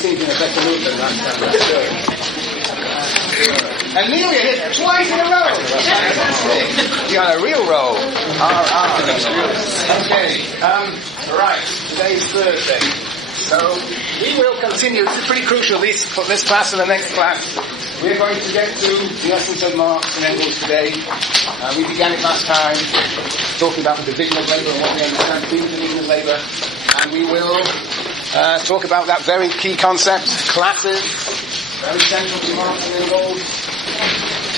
seems in a better mood than last time. Amelia hit twice in a row. You're on a real roll. Okay. Right. Today's Thursday. So we will continue. This is pretty crucial, this class and the next class. We're going to get to the essence of Marx and Engels today. We began it last time, talking about the division of labour and what we understand to be the division of labour. And we will talk about that very key concept, classes, very central to Marx and Engels.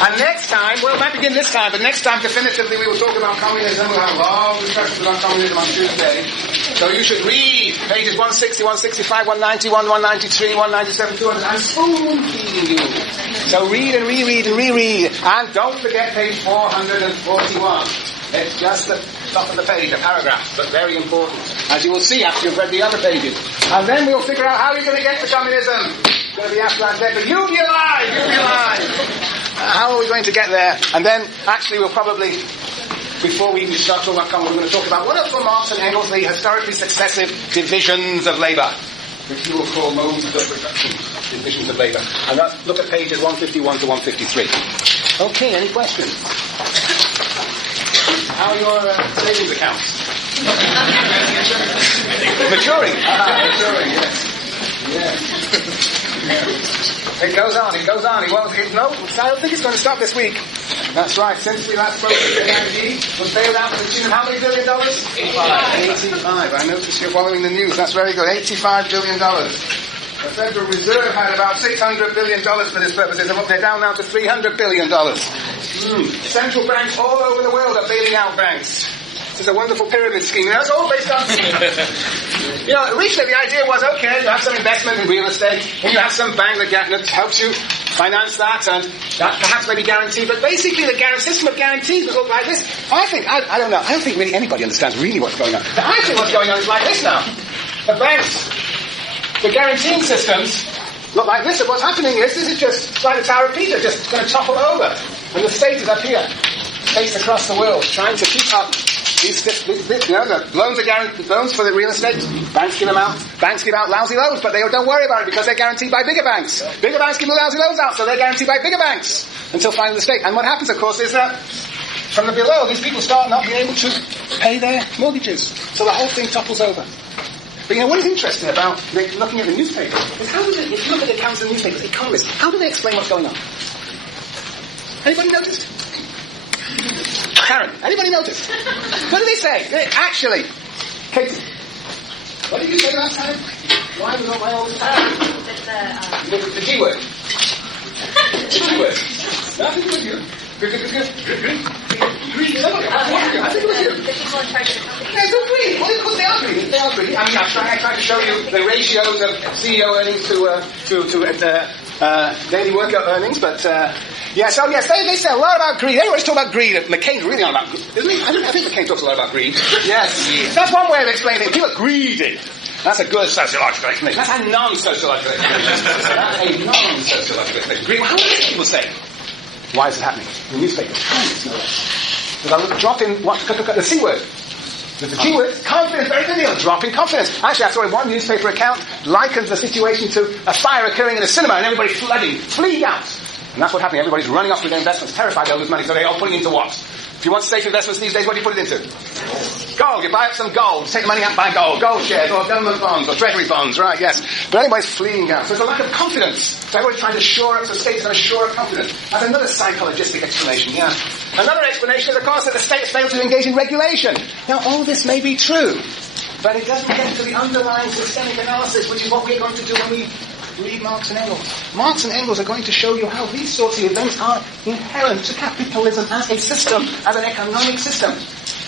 And next time, well, it might begin this time, but next time definitively we will talk about communism. We'll have long discussions about communism on Tuesday. So you should read pages 160, 165, 191, 193, 197, 200. I'm spoon-feeding you. So read and reread and reread. And don't forget page 441. It's just the top of the page, a paragraph, but very important, as you will see after you've read the other pages. And then we'll figure out how you're going to get to communism. It's going to be after that day, but you'll be alive! How are we going to get there? And then, actually, we'll probably, before we start talking about communism, we're going to talk about what are for Marx and Engels the historically successive divisions of labour, which you will call modes of production, divisions of labour. And look at pages 151 to 153. Okay, any questions? How are your savings accounts? Maturing. Maturing, yes. It goes on. No, I don't think it's going to stop this week. That's right. Since we last spoke, the guarantee was bailed out to the tune of how many $1 billion? 85. I noticed you're following the news. That's very good. $85 billion. The Federal Reserve had about $600 billion for this purpose. They're down now to $300 billion. Central banks all over the world are bailing out banks. This is a wonderful pyramid scheme. That's all based on... Originally the idea was, okay, you have some investment in real estate, and you have some bank that helps you finance that, and that perhaps may be guaranteed. But basically the system of guarantees was all like this. I don't know, I don't think really anybody understands really what's going on. But I think what's going on is like this now. The banks, the guaranteeing systems look like this, and what's happening is, this is just like the Tower of Pisa, just going to topple over. And the state is up here, states across the world, trying to keep up the loans are guaranteed, loans for the real estate, banks give them out. Banks give out lousy loans, but they don't worry about it because they're guaranteed by bigger banks. Bigger banks give the lousy loans out, so they're guaranteed by bigger banks until finally the state. And what happens, of course, is that from the below, these people start not being able to pay their mortgages. So the whole thing topples over. But what is interesting about looking at the newspaper is if you look at the accounts of the newspapers, economists, how do they explain what's going on? Anybody noticed? Karen, anybody notice? What do they say? Actually, Katie, what did you say last time? Why was not my old time? The G word. The G word. Nothing with you. Good. I think it was you. The people in charge of the company. Yeah, they're greedy. Well, of course they are greedy. I tried to show you the ratios of CEO earnings to daily worker earnings, but... they say a lot about greed. Everybody's talking about greed. McCain's really on about greed, isn't he? I think McCain talks a lot about greed. Yes. That's one way of explaining it. People are greedy. That's a good sociological explanation. That's a non-sociological explanation. Greed. How many people say? Why is it happening? The newspapers. There's a drop in the C word. The G word, confidence, very good deal, drop in confidence. Actually, I saw in one newspaper account likens the situation to a fire occurring in a cinema and everybody fleeing out. And that's what happened. Everybody's running off with their investments, terrified they'll lose money, so they're all putting into what? If you want safe investments these days, what do you put it into? Gold. You buy up some gold. Take the money out and buy gold shares, or government bonds, or treasury bonds, right, yes. But everybody's fleeing out. So there's a lack of confidence. So everybody's trying to shore up, so the state's going to shore up confidence. That's another psychologistic explanation, yeah. Another explanation is, of course, that the state has failed to engage in regulation. Now, all this may be true, but it doesn't get to the underlying systemic analysis, which is what we're going to do when we read Marx and Engels. Marx and Engels are going to show you how these sorts of events are inherent to capitalism as a system, as an economic system.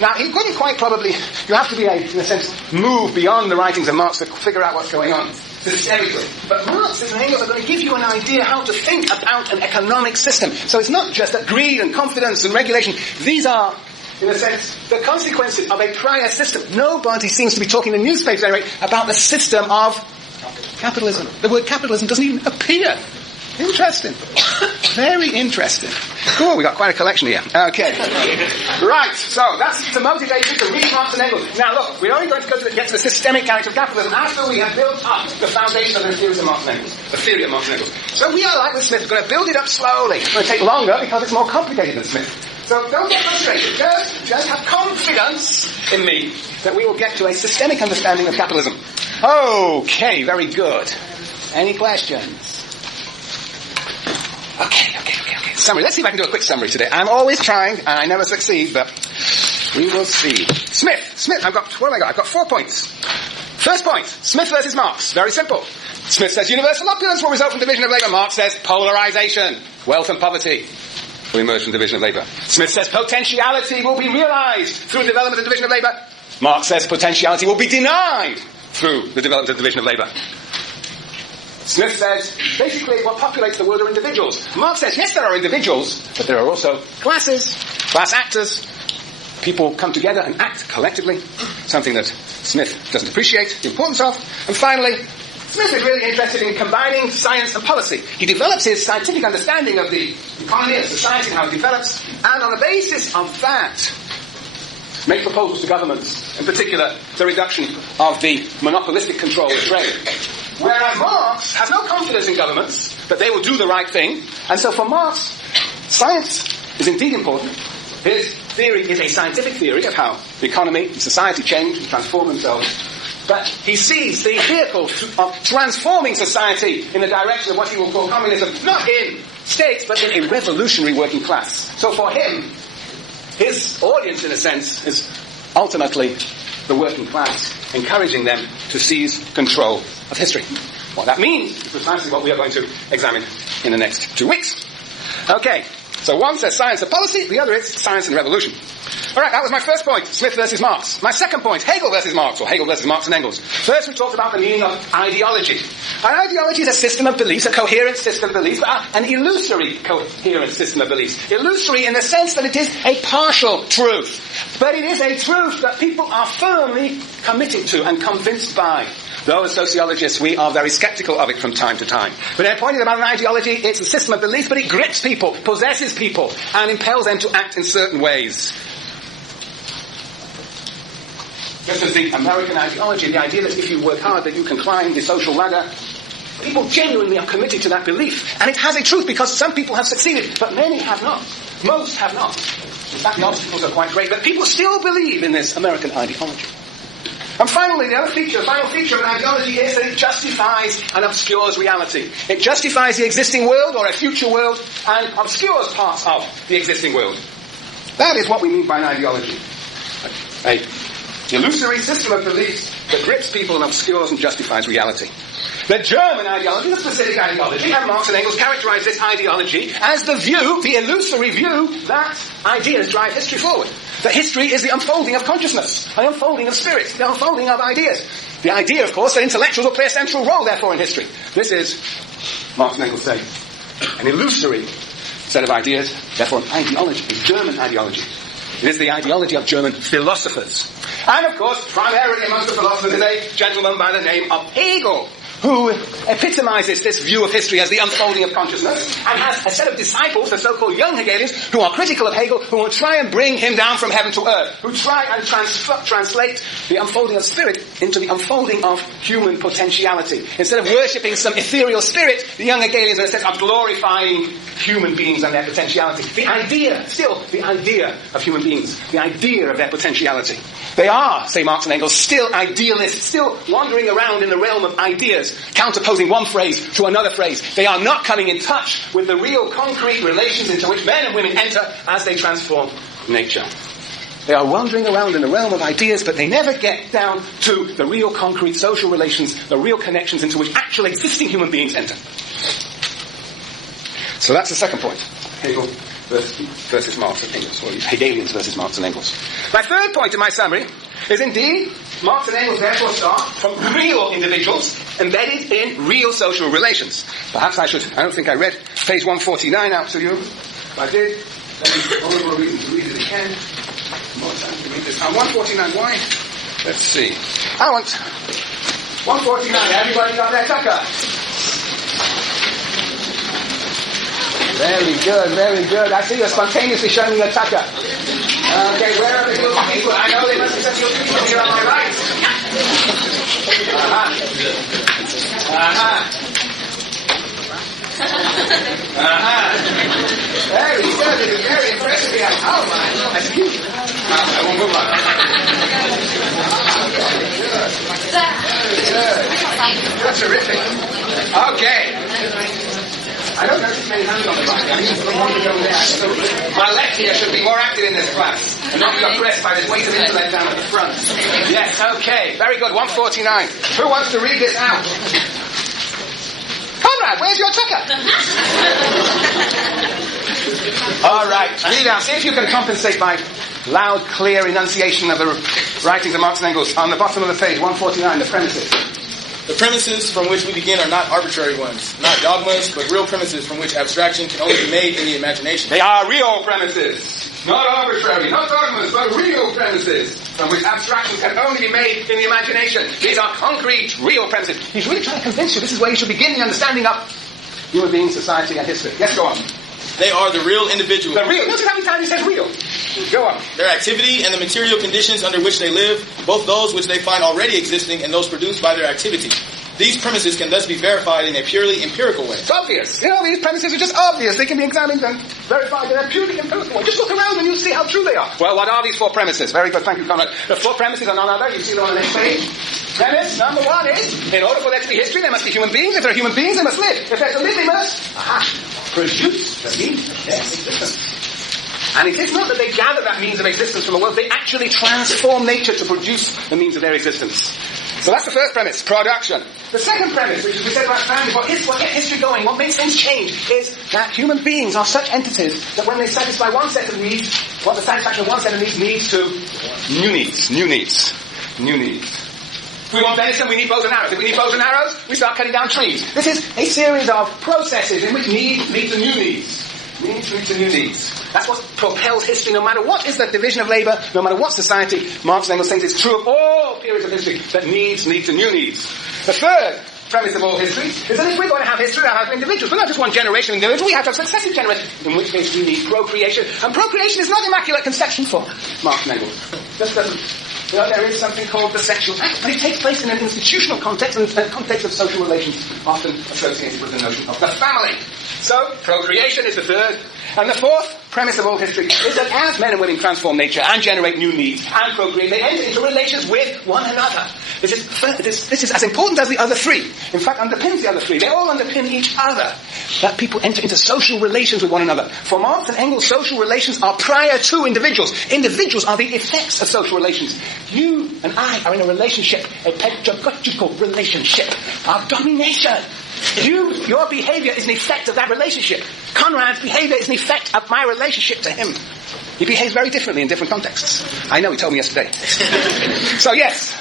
Now, he couldn't quite probably, you have to be, in a sense, move beyond the writings of Marx to figure out what's going on systemically. But Marx and Engels are going to give you an idea how to think about an economic system. So it's not just that greed and confidence and regulation. These are, in a sense, the consequences of a prior system. Nobody seems to be talking in the newspapers anyway about the system of capitalism. The word capitalism doesn't even appear Interesting. Very interesting. Cool, we got quite a collection here. Okay. Right, so that's the motivation to read Marx and Engels. Now look, we're only going to get to the systemic character of capitalism after we have built up the foundation of the theories of Marx and Engels. The theory of Marx and Engels. So we are like with Smith, we're going to build it up slowly. It's going to take longer because it's more complicated than Smith. So don't get frustrated. Just have confidence in me that we will get to a systemic understanding of capitalism. Okay, very good. Any questions? Okay. Summary. Let's see if I can do a quick summary today. I'm always trying, and I never succeed, but we will see. Smith, what have I got? I've got 4 points. First point, Smith versus Marx. Very simple. Smith says universal opulence will result from division of labour. Marx says polarisation, wealth and poverty will emerge from division of labour. Smith says potentiality will be realised through development and division of labour. Marx says potentiality will be denied through the development and division of labour. Smith says, basically, what populates the world are individuals. Marx says, yes, there are individuals, but there are also classes, class actors. People come together and act collectively, something that Smith doesn't appreciate the importance of. And finally, Smith is really interested in combining science and policy. He develops his scientific understanding of the economy and society and how it develops, and on the basis of that, make proposals to governments, in particular, the reduction of the monopolistic control of trade. Whereas Marx has no confidence in governments that they will do the right thing, and so for Marx, science is indeed important. His theory is a scientific theory of how the economy and society change and transform themselves. But he sees the vehicle of transforming society in the direction of what he will call communism, not in states, but in a revolutionary working class. So for him, his audience, in a sense, is ultimately the working class, encouraging them to seize control of history. What that means is precisely what we are going to examine in the next 2 weeks. Okay, so one says science and policy, the other is science and revolution. Alright, that was my first point, Smith versus Marx. My second point, Hegel versus Marx, or Hegel versus Marx and Engels. First we talked about the meaning of ideology. An ideology is a system of beliefs, a coherent system of beliefs, an illusory coherent system of beliefs. Illusory in the sense that it is a partial truth. But it is a truth that people are firmly committed to and convinced by. Though as sociologists we are very skeptical of it from time to time. But in pointing about an ideology, it's a system of beliefs, but it grips people, possesses people, and impels them to act in certain ways. Just as the American ideology, the idea that if you work hard that you can climb the social ladder, people genuinely are committed to that belief. And it has a truth because some people have succeeded, but many have not. Most have not. In fact, the obstacles are quite great, but people still believe in this American ideology. And finally, the final feature of an ideology is that it justifies and obscures reality. It justifies the existing world or a future world and obscures parts of the existing world. That is what we mean by an ideology. A illusory system of beliefs that grips people and obscures and justifies reality. The German ideology, the specific ideology, and Marx and Engels characterize this ideology as the view, the illusory view, that ideas drive history forward. That history is the unfolding of consciousness, the unfolding of spirit, the unfolding of ideas. The idea, of course, that intellectuals will play a central role, therefore, in history. This is, Marx and Engels say, an illusory set of ideas, therefore an ideology, a German ideology. It is the ideology of German philosophers. And, of course, primarily amongst the philosophers is a gentleman by the name of Hegel, who epitomizes this view of history as the unfolding of consciousness, and has a set of disciples, the so-called young Hegelians, who are critical of Hegel, who will try and bring him down from heaven to earth, who try and translate the unfolding of spirit into the unfolding of human potentiality. Instead of worshipping some ethereal spirit, the young Hegelians are a set of glorifying human beings and their potentiality. The idea of human beings, the idea of their potentiality. They are, say Marx and Engels, still idealists, still wandering around in the realm of ideas, counterposing one phrase to another phrase. They are not coming in touch with the real concrete relations into which men and women enter as they transform nature. They are wandering around in the realm of ideas, but they never get down to the real concrete social relations, the real connections into which actual existing human beings enter. So that's the second point. Hegel versus Marx and Engels, or Hegelians versus Marx and Engels. My third point in my summary is indeed Marx and Engels therefore start from real individuals embedded in real social relations. Perhaps I don't think I read page 149 out to you. If I did, then all reason to read it again. More time to read this. 149, why? Let's see. I want 149, everybody got their tucker? Very good, very good. I see you're spontaneously showing me your tucker. Okay, where are the group of people? I know they must be such good people here on my right. Very good. It is very impressive. Oh my, that's huge. I won't move on. Good. Terrific. Okay. I don't notice many hands on the right. I need to go there. So my left here should be more active in this class and not be oppressed by this weight of intellect down at the front. Yes, okay. Very good. 149. Who wants to read this out? Conrad, where's your tucker? All right. Read out. See if you can compensate by loud, clear enunciation of the writings of Marx and Engels. On the bottom of the page, 149, the premises. The premises from which we begin are not arbitrary ones, not dogmas, but real premises from which abstraction can only be made in the imagination. They are real premises, not arbitrary, not dogmas, but real premises from which abstraction can only be made in the imagination. These are concrete, real premises. He's really trying to convince you this is where you should begin the understanding of human beings, society, and history. Yes, go on. They are the real individuals. The real. Notice how many times he says real. Go on. Their activity and the material conditions under which they live, both those which they find already existing and those produced by their activity. These premises can thus be verified in a purely empirical way. It's obvious. You know, these premises are just obvious. They can be examined and verified in a purely empirical way. Just look around and you'll see how true they are. Well, what are these four premises? Very good. Thank you, Conrad. The four premises are none other. You see them on the next page. Premise number one is, in order for there to be history, there must be human beings. If there are human beings, they must live. If there's a live, they must produce the means of their existence. And it is not that they gather that means of existence from the world. They actually transform nature to produce the means of their existence. So that's the first premise, production. The second premise, which we said about founding, what gets history going, what makes things change, is that human beings are such entities that when they satisfy one set of needs, what the satisfaction of one set of needs leads to new needs. If we want venison, we need bows and arrows. If we need bows and arrows, we start cutting down trees. This is a series of processes in which needs lead to new needs. Needs lead to new needs. That's what propels history, no matter what is the division of labour, no matter what society. Marx and Engels thinks it's true of all periods of history, that needs lead to new needs. The third premise of all history is that if we're going to have history, we have to have individuals. We're not just one generation of individuals, we have to have successive generations, in which case we need procreation. And procreation is not immaculate conception for Marx and Engels. Just doesn't. You know, there is something called the sexual act, but it takes place in an institutional context and a context of social relations, often associated with the notion of the family. So, procreation is the third. And the fourth premise of all history is that as men and women transform nature and generate new needs and procreate, they enter into relations with one another. This is as important as the other three. In fact, underpins the other three. They all underpin each other. That people enter into social relations with one another. For Marx and Engels, social relations are prior to individuals. Individuals are the effects of social relations. You and I are in a relationship, a pedagogical relationship of domination. Your behavior is an effect of that relationship. Conrad's behavior is an effect of my relationship to him. He behaves very differently in different contexts. I know, he told me yesterday. So yes.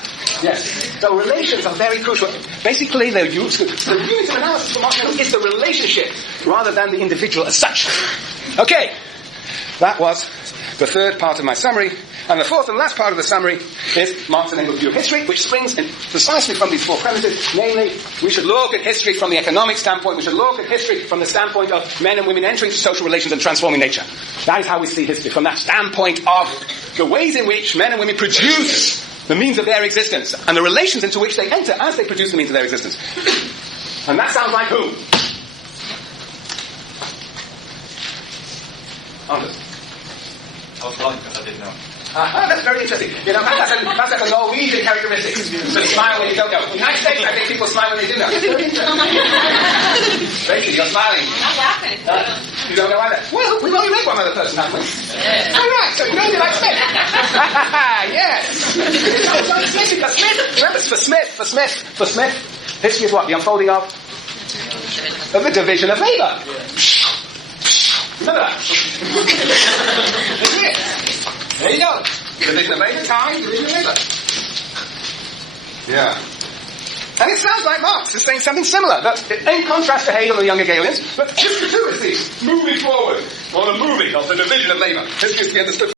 So relations are very crucial. Basically, the unit of analysis for Marx is the relationship rather than the individual as such. Okay. That was the third part of my summary. And the fourth and last part of the summary is Marx and Engels' view of history, which springs precisely from these four premises. Namely, we should look at history from the economic standpoint. We should look at history from the standpoint of men and women entering into social relations and transforming nature. That is how we see history, from that standpoint of the ways in which men and women produce the means of their existence and the relations into which they enter as they produce the means of their existence. And that sounds like who? Anders. I was blind because I didn't know. That's very interesting. You know, that's like a Norwegian characteristic. So smile when you don't know. In the United States, I think people smile when they do know. It's very interesting. Rachel, you're smiling. I'm laughing. You don't know either. Well, we've only read one other person, haven't we? Yeah. All right, so you know you like Smith. Yes. It's like Smith, because Smith, remember, for Smith, history is what? The unfolding of the division of labour. Remember that? Isn't it? There you go. Division of labour, time, division of labour. Yeah. And it sounds like Marx is saying something similar. That in contrast to Hegel and the young Hegelians, but history too is the moving forward, or the moving of the division of labour. History is to be understood